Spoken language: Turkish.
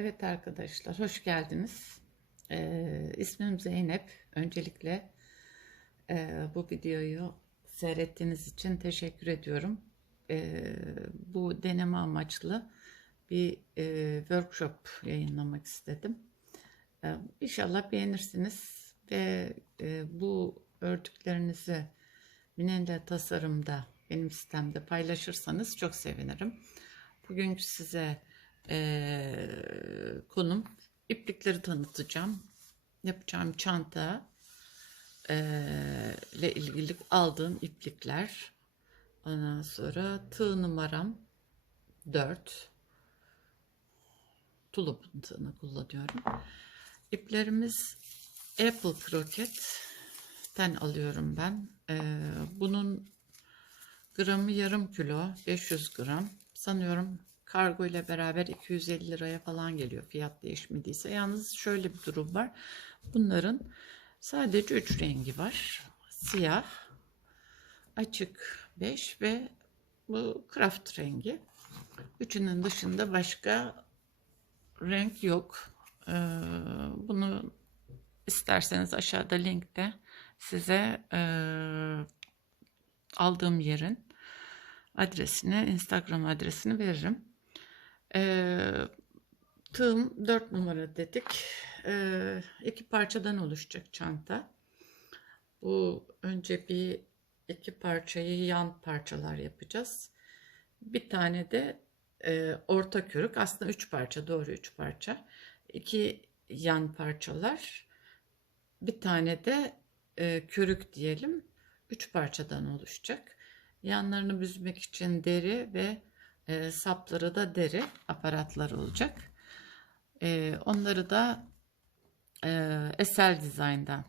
Evet arkadaşlar, hoş geldiniz. Ee, ismim Zeynep. Öncelikle e, bu videoyu seyrettiğiniz için teşekkür ediyorum. Ee, bu deneme amaçlı bir e, workshop yayınlamak istedim. Ee, inşallah beğenirsiniz ve e, bu ördüklerinizi Minenda tasarımda benim sitemde paylaşırsanız çok sevinirim. Bugünkü size eee, konum iplikleri tanıtacağım. Yapacağım çanta eee, ile ilgili aldığım iplikler. Ondan sonra tığ numaram 4. Tulup'un tığını kullanıyorum. İplerimiz Apple Croquet'ten alıyorum ben. Eee, bunun Gramı yarım kilo, 500 gram. Sanıyorum kargo ile beraber 250 liraya falan geliyor fiyat değişmediyse. Yalnız şöyle bir durum var. Bunların sadece 3 rengi var. Siyah, açık 5 ve bu craft rengi. Üçünün dışında başka renk yok. Ee, bunu isterseniz aşağıda linkte size eee aldığım yerin adresini, Instagram adresini veririm. Ee, tığım 4 numara dedik. Ee, iki parçadan oluşacak çanta. Bu önce bir iki parçayı yan parçalar yapacağız. Bir tane de e, orta körük. Aslında üç parça, doğru üç parça. İki yan parçalar. Bir tane de e, körük diyelim. Üç parçadan oluşacak. Yanlarını büzmek için deri ve e, sapları da deri aparatlar olacak. E, onları da e, Esel Design'dan